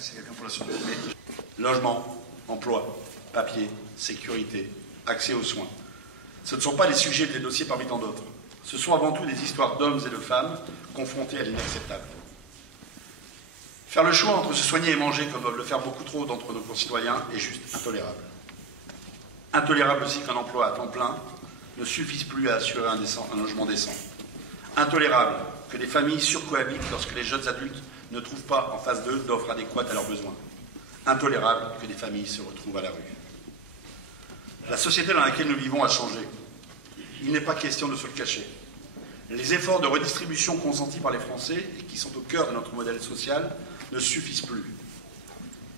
c'est quelqu'un pour la santé. Mais logement, emploi, papier, sécurité, accès aux soins. Ce ne sont pas des sujets des dossiers parmi tant d'autres. Ce sont avant tout des histoires d'hommes et de femmes confrontés à l'inacceptable. Faire le choix entre se soigner et manger, comme doivent le faire beaucoup trop d'entre nos concitoyens, est juste intolérable. Intolérable aussi qu'un emploi à temps plein ne suffise plus à assurer un logement décent. Intolérable que les familles surcohabitent lorsque les jeunes adultes ne trouvent pas en face d'eux d'offres adéquates à leurs besoins. Intolérable que des familles se retrouvent à la rue. La société dans laquelle nous vivons a changé. Il n'est pas question de se le cacher. Les efforts de redistribution consentis par les Français, et qui sont au cœur de notre modèle social, ne suffisent plus.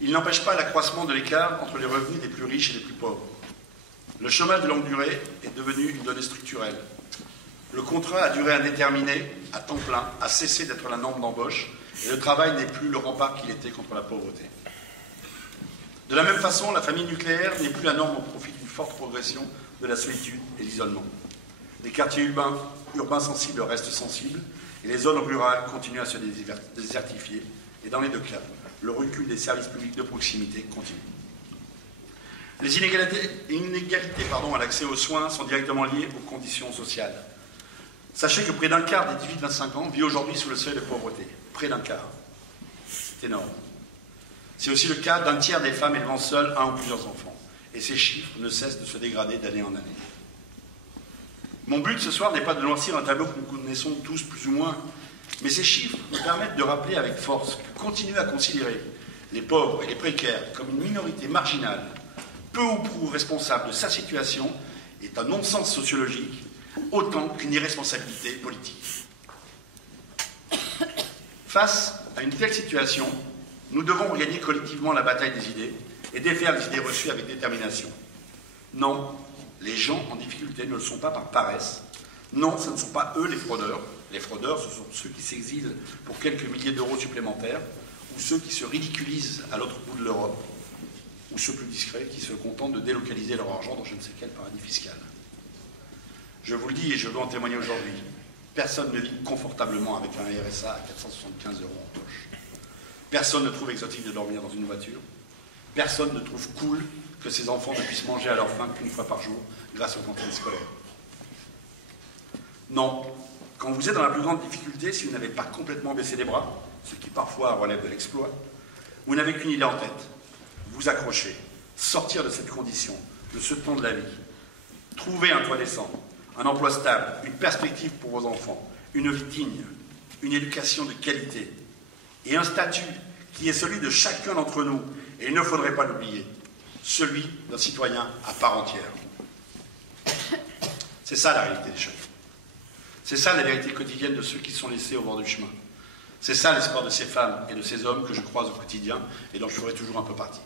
Ils n'empêchent pas l'accroissement de l'écart entre les revenus des plus riches et des plus pauvres. Le chômage de longue durée est devenu une donnée structurelle. Le contrat à durée indéterminée, à temps plein, a cessé d'être la norme d'embauche, et le travail n'est plus le rempart qu'il était contre la pauvreté. De la même façon, la famille nucléaire n'est plus la norme au profit d'une forte progression de la solitude et l'isolement. Les quartiers urbains sensibles restent sensibles, et les zones rurales continuent à se désertifier, et dans les deux cas, le recul des services publics de proximité continue. Les inégalités à l'accès aux soins sont directement liées aux conditions sociales. Sachez que près d'un quart des 18-25 ans vit aujourd'hui sous le seuil de pauvreté. Près d'un quart. C'est énorme. C'est aussi le cas d'un tiers des femmes élevant seules un ou plusieurs enfants. Et ces chiffres ne cessent de se dégrader d'année en année. Mon but ce soir n'est pas de noircir un tableau que nous connaissons tous plus ou moins, mais ces chiffres nous permettent de rappeler avec force que continuer à considérer les pauvres et les précaires comme une minorité marginale, peu ou prou responsable de sa situation, est un non-sens sociologique autant qu'une irresponsabilité politique. Face à une telle situation, nous devons regagner collectivement la bataille des idées et défaire les idées reçues avec détermination. Non, les gens en difficulté ne le sont pas par paresse. Non, ce ne sont pas eux les fraudeurs. Les fraudeurs, ce sont ceux qui s'exilent pour quelques milliers d'euros supplémentaires, ou ceux qui se ridiculisent à l'autre bout de l'Europe, ou ceux plus discrets qui se contentent de délocaliser leur argent dans je ne sais quel paradis fiscal. Je vous le dis et je veux en témoigner aujourd'hui, personne ne vit confortablement avec un RSA à 475 euros en poche. Personne ne trouve exotique de dormir dans une voiture. Personne ne trouve cool que ses enfants ne puissent manger à leur faim qu'une fois par jour grâce aux cantines scolaires. Non, quand vous êtes dans la plus grande difficulté, si vous n'avez pas complètement baissé les bras, ce qui parfois relève de l'exploit, vous n'avez qu'une idée en tête, vous accrocher, sortir de cette condition, de ce temps de la vie, trouver un toit décent, un emploi stable, une perspective pour vos enfants, une vie digne, une éducation de qualité et un statut qui est celui de chacun d'entre nous, et il ne faudrait pas l'oublier, celui d'un citoyen à part entière. C'est ça la réalité des choses. C'est ça la vérité quotidienne de ceux qui sont laissés au bord du chemin. C'est ça l'espoir de ces femmes et de ces hommes que je croise au quotidien et dont je ferai toujours un peu partie.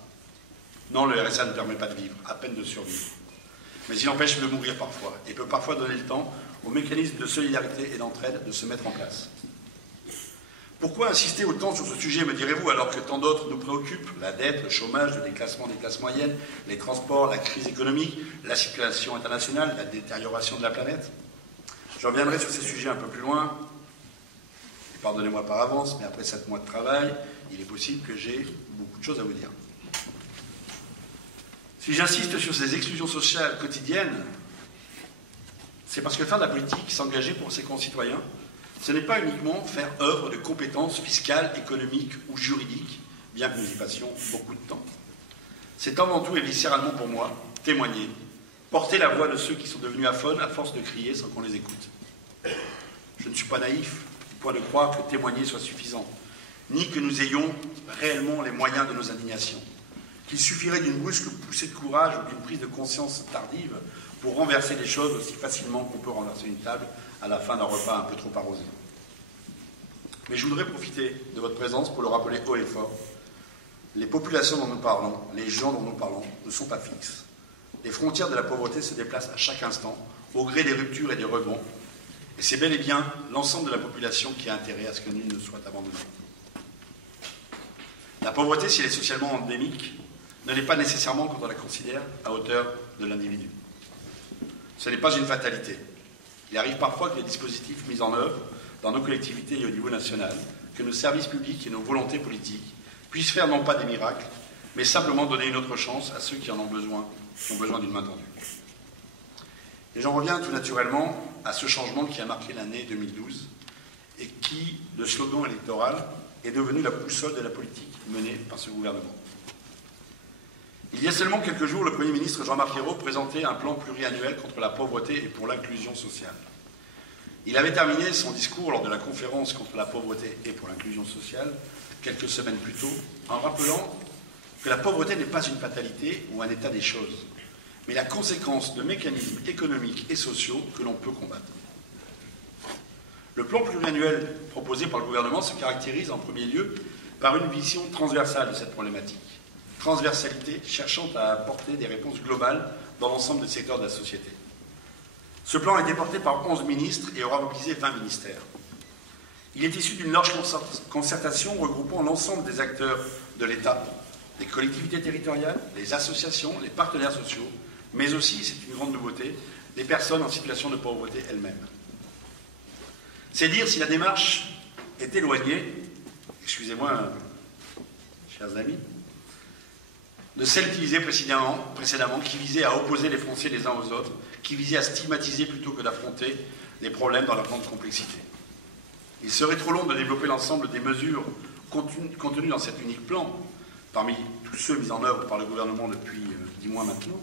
Non, le RSA ne permet pas de vivre, à peine de survivre. Mais il empêche de mourir parfois et peut parfois donner le temps aux mécanismes de solidarité et d'entraide de se mettre en place. Pourquoi insister autant sur ce sujet, me direz-vous, alors que tant d'autres nous préoccupent? La dette, le chômage, le déclassement des classes moyennes, les transports, la crise économique, la situation internationale, la détérioration de la planète. Je reviendrai sur ces sujets un peu plus loin. Et pardonnez-moi par avance, mais après 7 mois de travail, il est possible que j'ai beaucoup de choses à vous dire. Si j'insiste sur ces exclusions sociales quotidiennes, c'est parce que faire de la politique, s'engager pour ses concitoyens, ce n'est pas uniquement faire œuvre de compétences fiscales, économiques ou juridiques, bien que nous y passions beaucoup de temps. C'est avant tout et viscéralement pour moi témoigner, porter la voix de ceux qui sont devenus aphones à force de crier sans qu'on les écoute. Je ne suis pas naïf, au point de croire que témoigner soit suffisant, ni que nous ayons réellement les moyens de nos indignations, qu'il suffirait d'une brusque poussée de courage ou d'une prise de conscience tardive pour renverser les choses aussi facilement qu'on peut renverser une table à la fin d'un repas un peu trop arrosé. Mais je voudrais profiter de votre présence pour le rappeler haut et fort. Les populations dont nous parlons, les gens dont nous parlons, ne sont pas fixes. Les frontières de la pauvreté se déplacent à chaque instant, au gré des ruptures et des rebonds. Et c'est bel et bien l'ensemble de la population qui a intérêt à ce que nul ne soit abandonné. La pauvreté, si elle est socialement endémique, ne l'est pas nécessairement quand on la considère à hauteur de l'individu. Ce n'est pas une fatalité. Il arrive parfois que les dispositifs mis en œuvre dans nos collectivités et au niveau national, que nos services publics et nos volontés politiques puisse faire non pas des miracles, mais simplement donner une autre chance à ceux qui en ont besoin d'une main tendue. Et j'en reviens tout naturellement à ce changement qui a marqué l'année 2012 et qui, de slogan électoral, est devenu la boussole de la politique menée par ce gouvernement. Il y a seulement quelques jours, le Premier ministre Jean-Marc Ayrault présentait un plan pluriannuel contre la pauvreté et pour l'inclusion sociale. Il avait terminé son discours lors de la conférence contre la pauvreté et pour l'inclusion sociale, quelques semaines plus tôt, en rappelant que la pauvreté n'est pas une fatalité ou un état des choses, mais la conséquence de mécanismes économiques et sociaux que l'on peut combattre. Le plan pluriannuel proposé par le gouvernement se caractérise en premier lieu par une vision transversale de cette problématique. Transversalité cherchant à apporter des réponses globales dans l'ensemble des secteurs de la société. Ce plan a été porté par 11 ministres et aura mobilisé 20 ministères. Il est issu d'une large concertation regroupant l'ensemble des acteurs de l'État, les collectivités territoriales, les associations, les partenaires sociaux, mais aussi, c'est une grande nouveauté, les personnes en situation de pauvreté elles-mêmes. C'est dire si la démarche est éloignée, excusez-moi, chers amis, de celle utilisée précédemment, qui visait à opposer les Français les uns aux autres, qui visait à stigmatiser plutôt que d'affronter les problèmes dans leur grande complexité. Il serait trop long de développer l'ensemble des mesures contenues dans cet unique plan, parmi tous ceux mis en œuvre par le gouvernement depuis 10 mois maintenant.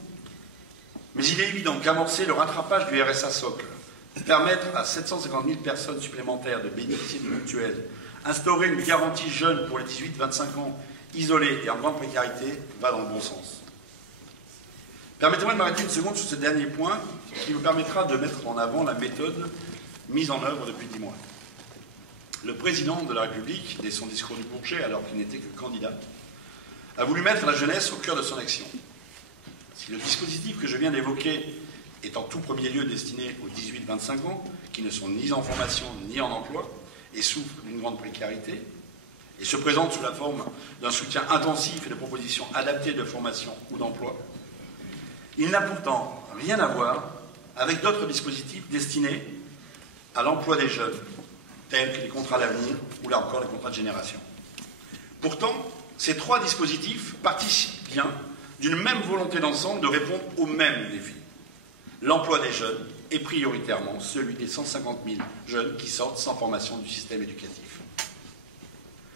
Mais il est évident qu'amorcer le rattrapage du RSA socle, permettre à 750 000 personnes supplémentaires de bénéficier d'une mutuelle, instaurer une garantie jeune pour les 18-25 ans isolés et en grande précarité, va dans le bon sens. Permettez-moi de m'arrêter une seconde sur ce dernier point qui me permettra de mettre en avant la méthode mise en œuvre depuis 10 mois. Le président de la République, dès son discours du Bourget, alors qu'il n'était que candidat, a voulu mettre la jeunesse au cœur de son action. Si le dispositif que je viens d'évoquer est en tout premier lieu destiné aux 18-25 ans, qui ne sont ni en formation ni en emploi, et souffrent d'une grande précarité, et se présente sous la forme d'un soutien intensif et de propositions adaptées de formation ou d'emploi, il n'a pourtant rien à voir avec d'autres dispositifs destinés à l'emploi des jeunes, tels que les contrats d'avenir ou là encore les contrats de génération. Pourtant, ces trois dispositifs participent bien d'une même volonté d'ensemble de répondre au même défi. L'emploi des jeunes est prioritairement celui des 150 000 jeunes qui sortent sans formation du système éducatif.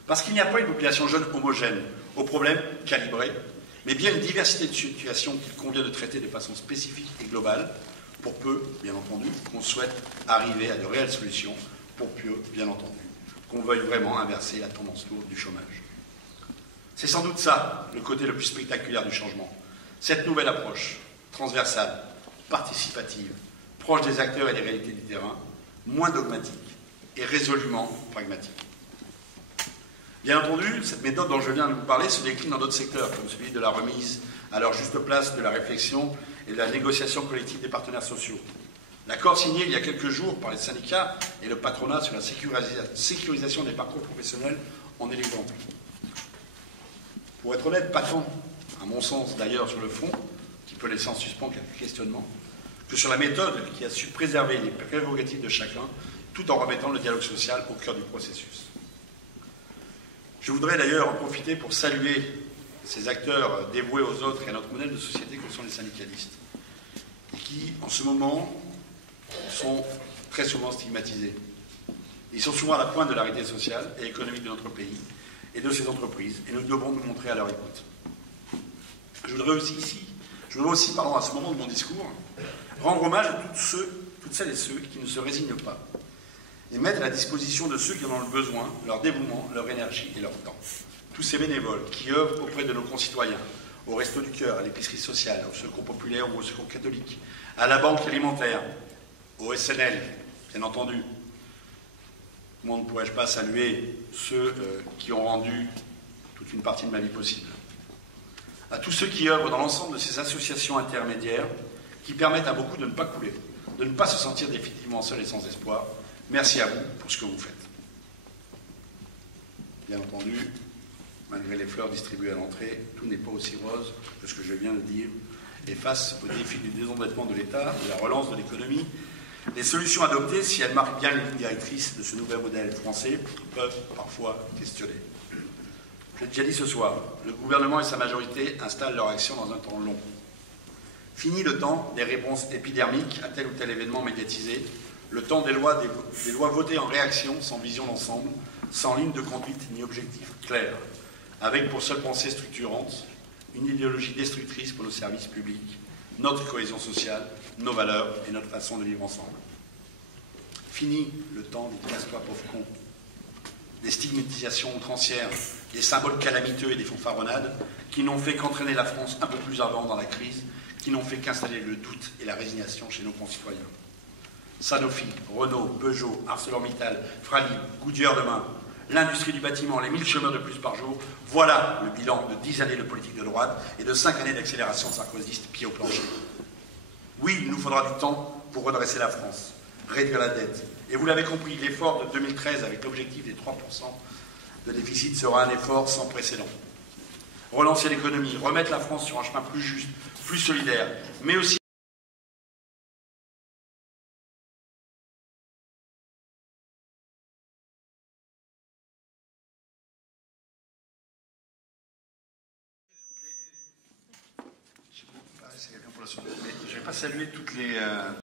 Parce qu'il n'y a pas une population jeune homogène, aux problèmes calibrés, mais bien une diversité de situations qu'il convient de traiter de façon spécifique et globale, pour peu, bien entendu, qu'on souhaite arriver à de réelles solutions, pour peu, bien entendu, qu'on veuille vraiment inverser la tendance lourde du chômage. C'est sans doute ça, le côté le plus spectaculaire du changement. Cette nouvelle approche, transversale, participative, proche des acteurs et des réalités du terrain, moins dogmatique et résolument pragmatique. Bien entendu, cette méthode dont je viens de vous parler se décline dans d'autres secteurs, comme celui de la remise à leur juste place de la réflexion et de la négociation collective des partenaires sociaux. L'accord signé il y a quelques jours par les syndicats et le patronat sur la sécurisation des parcours professionnels en est l'exemple. Pour être honnête, pas tant, à mon sens d'ailleurs sur le fond, qui peut laisser en suspens quelques questionnements, que sur la méthode qui a su préserver les prérogatives de chacun, tout en remettant le dialogue social au cœur du processus. Je voudrais d'ailleurs en profiter pour saluer ces acteurs dévoués aux autres et à notre modèle de société que sont les syndicalistes, qui, en ce moment, sont très souvent stigmatisés. Ils sont souvent à la pointe de la réalité sociale et économique de notre pays et de ses entreprises, et nous devons nous montrer à leur écoute. Je voudrais aussi, à ce moment de mon discours, rendre hommage à toutes celles et ceux qui ne se résignent pas et mettre à la disposition de ceux qui en ont le besoin leur dévouement, leur énergie et leur temps. Tous ces bénévoles qui œuvrent auprès de nos concitoyens, au Resto du Cœur, à l'épicerie sociale, au Secours populaire ou au Secours catholique, à la Banque alimentaire, au SNL, bien entendu. Comment ne pourrais-je pas saluer ceux qui ont rendu toute une partie de ma vie possible. À tous ceux qui œuvrent dans l'ensemble de ces associations intermédiaires qui permettent à beaucoup de ne pas couler, de ne pas se sentir définitivement seuls et sans espoir. Merci à vous pour ce que vous faites. Bien entendu, malgré les fleurs distribuées à l'entrée, tout n'est pas aussi rose que ce que je viens de dire. Et face au défi du désendettement de l'État, de la relance de l'économie, les solutions adoptées, si elles marquent bien les lignes directrices de ce nouvel modèle français, peuvent parfois questionner. Je l'ai déjà dit ce soir, le gouvernement et sa majorité installent leur action dans un temps long. Fini le temps des réponses épidermiques à tel ou tel événement médiatisé, le temps des lois votées en réaction, sans vision d'ensemble, sans ligne de conduite ni objectif clair, avec pour seule pensée structurante une idéologie destructrice pour nos services publics, notre cohésion sociale, nos valeurs et notre façon de vivre ensemble. Fini le temps des casse-toi pauvres cons, des stigmatisations outrancières, des symboles calamiteux et des fanfaronnades qui n'ont fait qu'entraîner la France un peu plus avant dans la crise, qui n'ont fait qu'installer le doute et la résignation chez nos concitoyens. Sanofi, Renault, Peugeot, ArcelorMittal, Fralib, Goodyear demain, l'industrie du bâtiment, les 1000 chômeurs de plus par jour, voilà le bilan de 10 années de politique de droite et de 5 années d'accélération sarkozyste pied au plancher. Oui, il nous faudra du temps pour redresser la France, réduire la dette. Et vous l'avez compris, l'effort de 2013 avec l'objectif des 3% de déficit sera un effort sans précédent. Relancer l'économie, remettre la France sur un chemin plus juste, plus solidaire, mais aussi je ne vais pas saluer toutes les